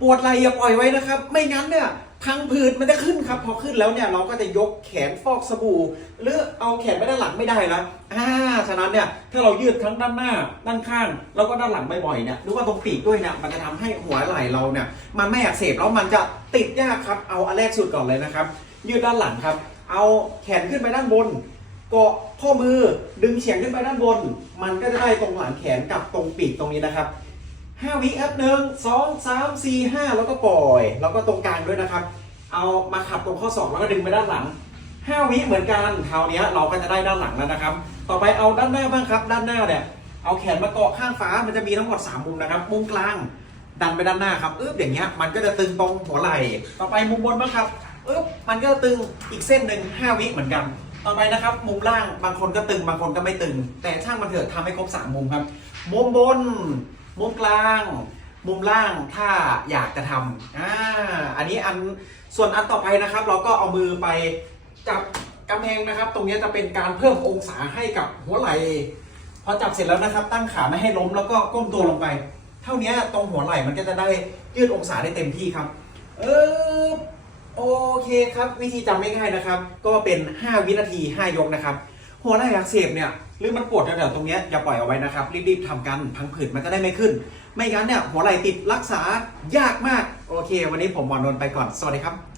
ปวดไหล่อย่าปล่อยไว้นะครับ ไม่งั้นเนี่ยพังผืดมันจะขึ้นครับ พอขึ้นแล้วเนี่ยเราก็จะยกแขนฟอกสบู่ หรือเอาแขนไปด้านหลังไม่ได้แล้วอ่าฉะนั้นเนี่ยถ้าเรายืดทั้งด้านหน้าด้านข้าง แล้วก็ด้านหลังบ่อยๆเนี่ยหรือว่าตรงปีกด้วยเนี่ยมันจะทำให้หัวไหล่เราเนี่ยมันไม่อักเสบแล้วมันจะติดยากครับเอาอันแรกสุดก่อนเลยนะครับ ยืดด้านหลังครับ เอาแขนขึ้นไปด้านบนเกาะข้อมือดึงเฉียงขึ้นไปด้านบน มันก็จะได้ตรงหลังแขนกับตรงปีกตรงนี้นะครับ ห้าวิครับหนึ่งสองสามสี่ห้าแล้วก็ปล่อย แล้วก็ตรงกลางด้วยนะครับ เอามาขับตรงข้อศอกแล้วก็ดึงไปด้านหลังห้าวิเหมือนกันคราวนี้เราก็จะได้ด้านหลังแล้วนะครับ ต่อไปเอาด้านหน้าบ้างครับ ด้านหน้าเนี่ยเอาแขนมาเกาะข้างฟ้ามันจะมีทั้งหมดสามมุมนะครับ มุมกลางดันไปด้านหน้าครับอึ๊บอย่างเงี้ยมันก็จะตึงตรงหัวไหล่ต่อไปมุมบนบ้างครับอึ๊บมันก็จะตึงอีกเส้นหนึ่งห้าวิเหมือนกัน ต่อไปนะครับ มุมล่างบางคนก็ตึงบางคนก็ไม่ตึง แต่ช่างมันเถอะทำให้ครบสามมุมครับ มุมบน มุมกลาง มุมล่างถ้าอยากจะทำอ่าอันนี้อันส่วนอันต่อไปนะครับ เราก็เอามือไปจับกำแพงนะครับ ตรงนี้จะเป็นการเพิ่มองศาให้กับหัวไหล่พอจับเสร็จแล้วนะครับ ตั้งขาไม่ให้ล้มแล้วก็ก้มตัวลงไป เท่านี้ตรงหัวไหล่มันก็จะได้ยืดองศาได้เต็มที่ครับเออโอเคครับ วิธีจำไม่ง่ายนะครับ ก็เป็น 5 วินาที 5 ยกนะครับ หัวไหล่อักเสบเนี่ยหรือมันปวดแถวๆตรงนี้อย่าปล่อยเอาไว้นะครับ รีบๆทำกันพังผืดมันจะได้ไม่ขึ้น ไม่งั้นเนี่ยหัวไหล่ติดรักษายากมาก โอเค วันนี้ผมหมอนนท์ไปก่อน สวัสดีครับ